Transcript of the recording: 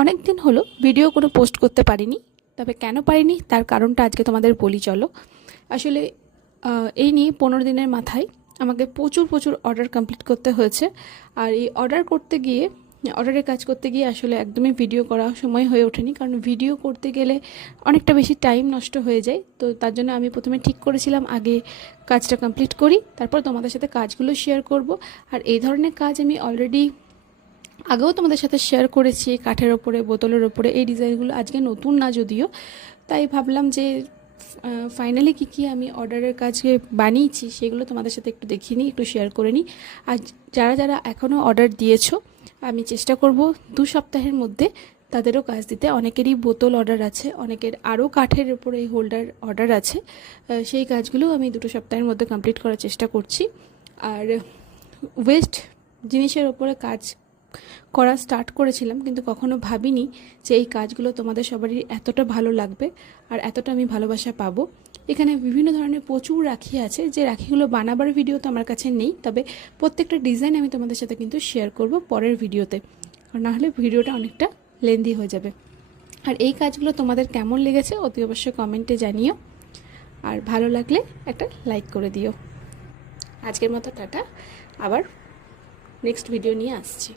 অনেক দিন হলো ভিডিও কোনো পোস্ট করতে পারিনি। তবে কেন পারিনি তার কারণটা আজকে তোমাদের বলি চলো। আসলে এই নিয়ে 15 দিনের মাথায় আমাকে প্রচুর অর্ডার কমপ্লিট করতে হয়েছে। আর এই অর্ডারের কাজ করতে গিয়ে আসলে একদমই ভিডিও করা সময় হয়ে ওঠেনি, কারণ ভিডিও করতে গেলে অনেকটা বেশি টাইম নষ্ট হয়ে যায়। তো তার জন্য আমি প্রথমে ঠিক করেছিলাম আগে কাজটা কমপ্লিট করি, তারপর তোমাদের সাথে কাজগুলো শেয়ার করব। আর এই ধরনের কাজ আমি অলরেডি আগেও তোমাদের সাথে শেয়ার করেছি, কাঠের ওপরে, বোতলের ওপরে। এই ডিজাইনগুলো আজকে নতুন না যদিও, তাই ভাবলাম যে ফাইনালি কী আমি অর্ডারের কাজে বানিয়েছি সেগুলো তোমাদের সাথে একটু দেখিয়ে নিই, একটু শেয়ার করে নিই। আর যারা এখনও অর্ডার দিয়েছো, আমি চেষ্টা করব 2 সপ্তাহের মধ্যে তাদেরও কাজ দিতে। অনেকেরই বোতল অর্ডার আছে, অনেকের আরও কাঠের ওপরে হোল্ডার অর্ডার আছে। সেই কাজগুলো আমি 2 সপ্তাহের মধ্যে কমপ্লিট করার চেষ্টা করছি। আর ওয়েস্ট জিনিসের ওপরে কাজ করা স্টার্ট করেছিলাম, কিন্তু কখনো ভাবিনি যে এই কাজগুলো তোমাদের সবারই এতটা ভালো লাগবে আর এতটা আমি ভালোবাসা পাবো। এখানে বিভিন্ন ধরনের প্রচুর রাখি আছে, যে রাখিগুলো বানাবার ভিডিও তো আমার কাছে নেই, তবে প্রত্যেকটা ডিজাইন আমি তোমাদের সাথে কিন্তু শেয়ার করব পরের ভিডিওতে, আর না হলে ভিডিওটা অনেকটা লেন্দি হয়ে যাবে। আর এই কাজগুলো তোমাদের কেমন লেগেছে অতি অবশ্যই কমেন্টে জানিও, আর ভালো লাগলে একটা লাইক করে দিও। আজকের মতো টাটা, আবার নেক্সট ভিডিও নিয়ে আসছি।